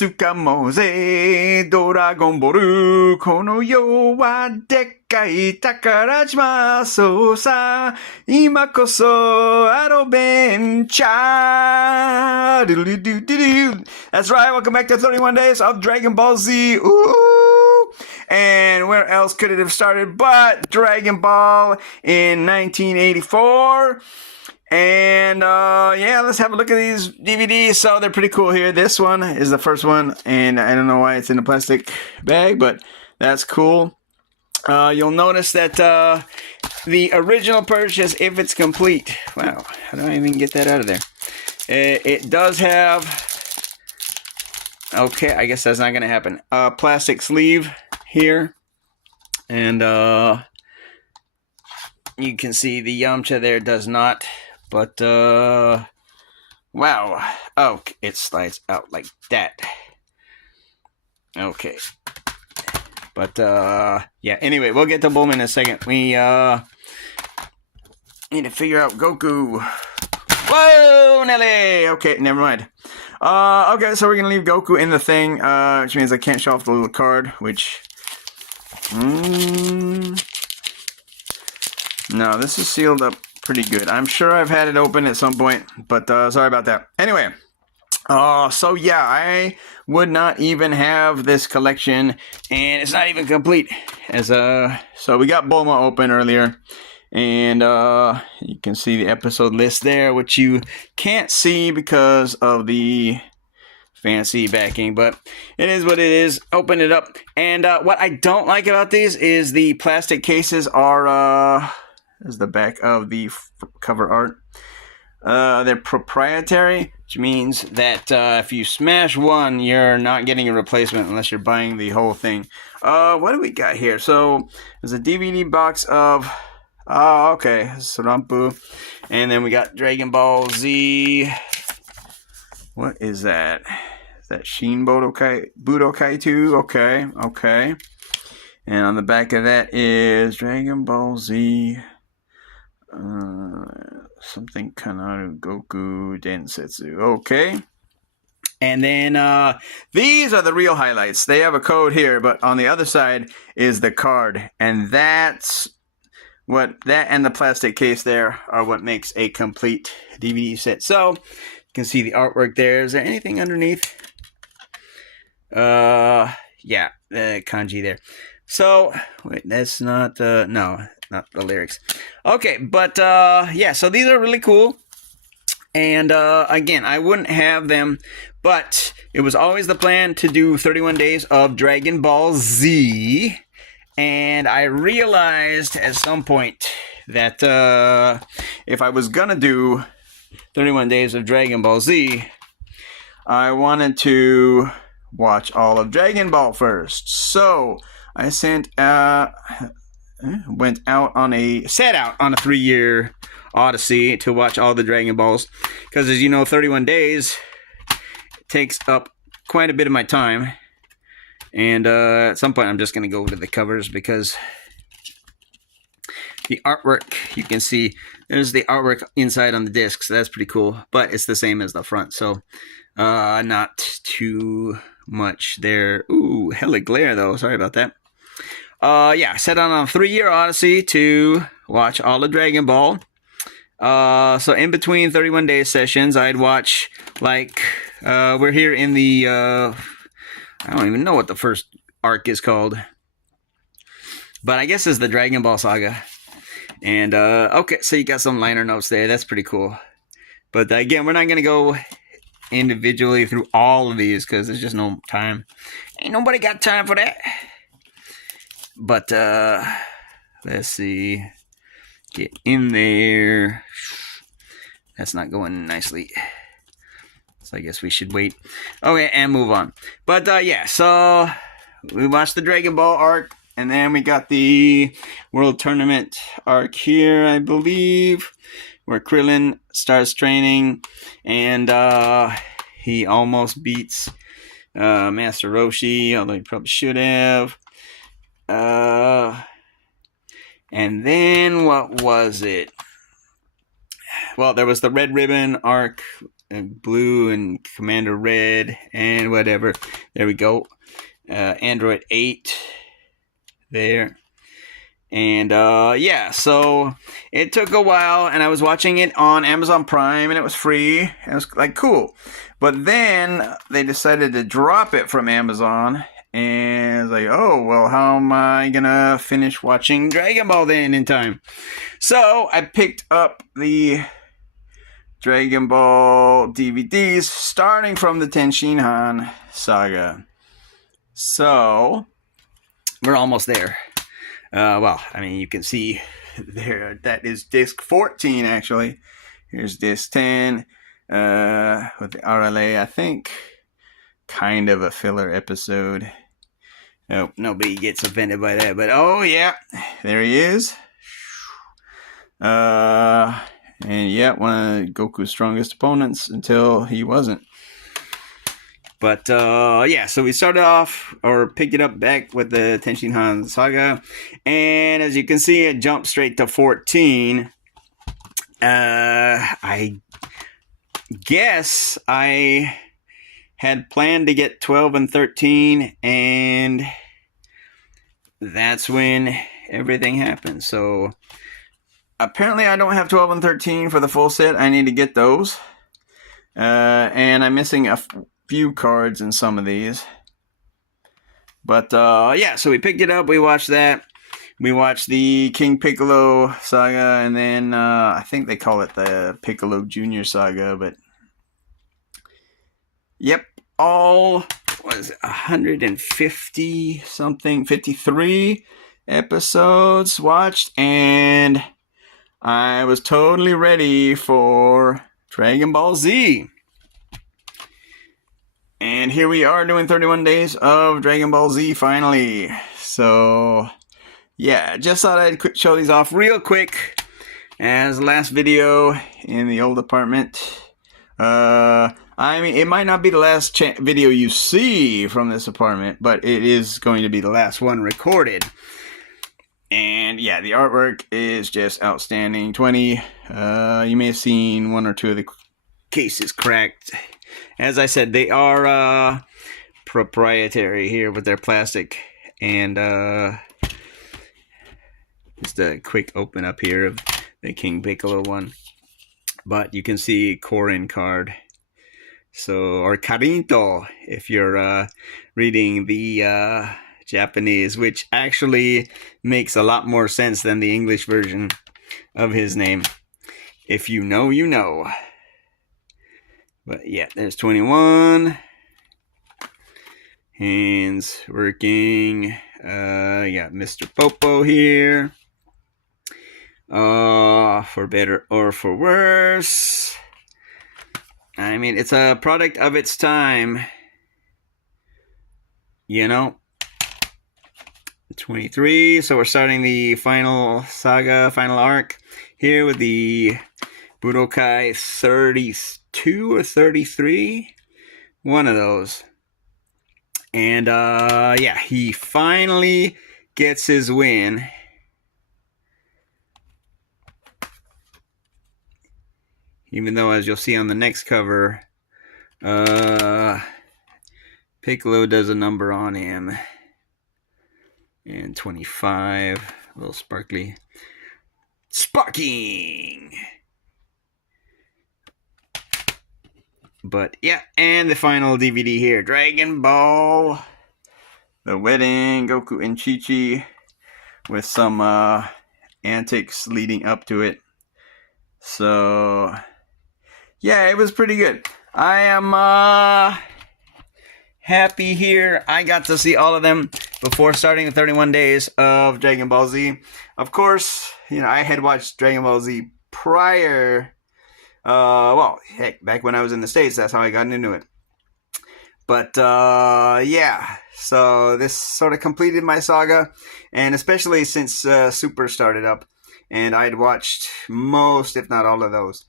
つかもうぜドラゴンボールこの世はでっかい宝島そうさ今こそアドベンチャー That's right, welcome back to 31 Days of Dragon Ball Z. Ooh. And where else could it have started but Dragon Ball in 1984? And yeah, let's have a look at these DVDs. So they're pretty cool here. This one is the first one, and I don't know why it's in a plastic bag, but that's cool. You'll notice that the original purchase, if it's complete, wow, how do I even get that out of there? It does have, okay, I guess that's not going to happen. Plastic sleeve here, and you can see the Yamcha there does not. But, wow. Oh, it slides out like that. Okay. But, yeah, anyway, we'll get to Bulma in a second. We, need to figure out Goku. Whoa, Nelly! Okay, never mind. Okay, so we're gonna leave Goku in the thing, which means I can't show off the little card, which... No, this is sealed up pretty good. I'm sure I've had it open at some point, but sorry about that. Anyway, so yeah, I would not even have this collection, and it's not even complete. As so we got Bulma open earlier, and you can see the episode list there, which you can't see because of the fancy backing, but it is what it is. Open it up, and what I don't like about these is the plastic cases are is the back of the cover art. They're proprietary, which means that if you smash one, you're not getting a replacement unless you're buying the whole thing. What do we got here? So there's a DVD box of, okay, Sarampu, and then we got Dragon Ball Z. What is that? Is that Shin Budokai 2? Okay, okay. And on the back of that is Dragon Ball Z. Something Kanaru Goku Densetsu. Okay. And then these are the real highlights. They have a code here, but on the other side is the card. And that's what that and the plastic case there are what makes a complete DVD set. So you can see the artwork there. Is there anything underneath? Yeah, the kanji there. So wait, that's not no. Not the lyrics. Okay, but yeah, so these are really cool. And again, I wouldn't have them, but it was always the plan to do 31 days of Dragon Ball Z. And I realized at some point that if I was gonna do 31 days of Dragon Ball Z, I wanted to watch all of Dragon Ball first. So I set out on a 3-year odyssey to watch all the Dragon Balls, because as you know, 31 days takes up quite a bit of my time, and at some point I'm just going to go to the covers, because the artwork, you can see there's the artwork inside on the disc, so that's pretty cool, but it's the same as the front, so not too much there. Ooh, hella glare though, sorry about that. Yeah, set on a 3-year odyssey to watch all of Dragon Ball. So in between 31 day sessions, I'd watch, like, we're here in the, I don't even know what the first arc is called. But I guess it's the Dragon Ball Saga. And, okay, so you got some liner notes there. That's pretty cool. But again, we're not going to go individually through all of these, because there's just no time. Ain't nobody got time for that. But, let's see. Get in there. That's not going nicely. So I guess we should wait. Okay, and move on. But, yeah, so we watched the Dragon Ball arc. And then we got the World Tournament arc here, I believe, where Krillin starts training. And he almost beats Master Roshi, although he probably should have. And then what was it? Well, there was the Red Ribbon arc Blue and Commander Red and whatever. There we go. Android 8 there. And yeah, so it took a while, and I was watching it on Amazon Prime, and it was free. It was like cool. But then they decided to drop it from Amazon, and I was like, oh, well, how am I gonna finish watching Dragon Ball then in time? So I picked up the Dragon Ball DVDs starting from the Tenshinhan saga. So we're almost there. Well, I mean, you can see there, that is disc 14, actually. Here's disc 10, with the RLA, I think, kind of a filler episode. Nope, nobody gets offended by that, but oh yeah, there he is. And yeah, one of Goku's strongest opponents until he wasn't. But yeah, so we started off, or picked it up back with the Tenshinhan saga, and as you can see, it jumped straight to 14. I guess I had planned to get 12 and 13, and that's when everything happened. So apparently I don't have 12 and 13 for the full set. I need to get those. And I'm missing a few cards in some of these. But yeah, so we picked it up. We watched that. We watched the King Piccolo saga, and then I think they call it the Piccolo Jr. saga, but yep, all was 150 something, 53 episodes watched, and I was totally ready for Dragon Ball Z. And here we are doing 31 days of Dragon Ball Z finally. So yeah, just thought I'd show these off real quick as last video in the old apartment. I mean, it might not be the last video you see from this apartment, but it is going to be the last one recorded. And yeah, the artwork is just outstanding. 20. You may have seen one or two of the cases cracked. As I said, they are proprietary here with their plastic. And just a quick open up here of the King Piccolo one. But you can see Korin card. So, or Karinto, if you're reading the Japanese, which actually makes a lot more sense than the English version of his name. If you know, you know. But yeah, there's 21. Hands working. You got Mr. Popo here. For better or for worse. I mean, it's a product of its time. You know. 23. So we're starting the final saga, final arc here with the Budokai 32 or 33. One of those. And yeah, he finally gets his win. Even though, as you'll see on the next cover, Piccolo does a number on him. And 25, a little sparkly. Sparking! But yeah, and the final DVD here, Dragon Ball, the wedding, Goku and Chi-Chi, with some antics leading up to it. So yeah, it was pretty good. I am happy here. I got to see all of them before starting the 31 days of Dragon Ball Z. Of course, you know, I had watched Dragon Ball Z prior. Well, heck, back when I was in the States, that's how I got into it. But yeah, so this sort of completed my saga, and especially since Super started up, and I'd watched most, if not all of those.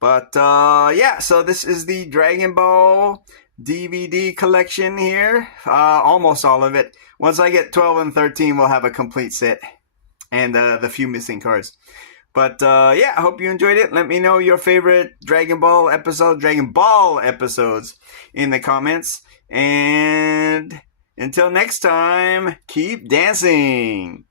But yeah, so this is the Dragon Ball DVD collection here, almost all of it. Once I get 12 and 13, we'll have a complete set, and the few missing cards. But yeah, I hope you enjoyed it. Let me know your favorite Dragon Ball episodes in the comments. And until next time, keep dancing.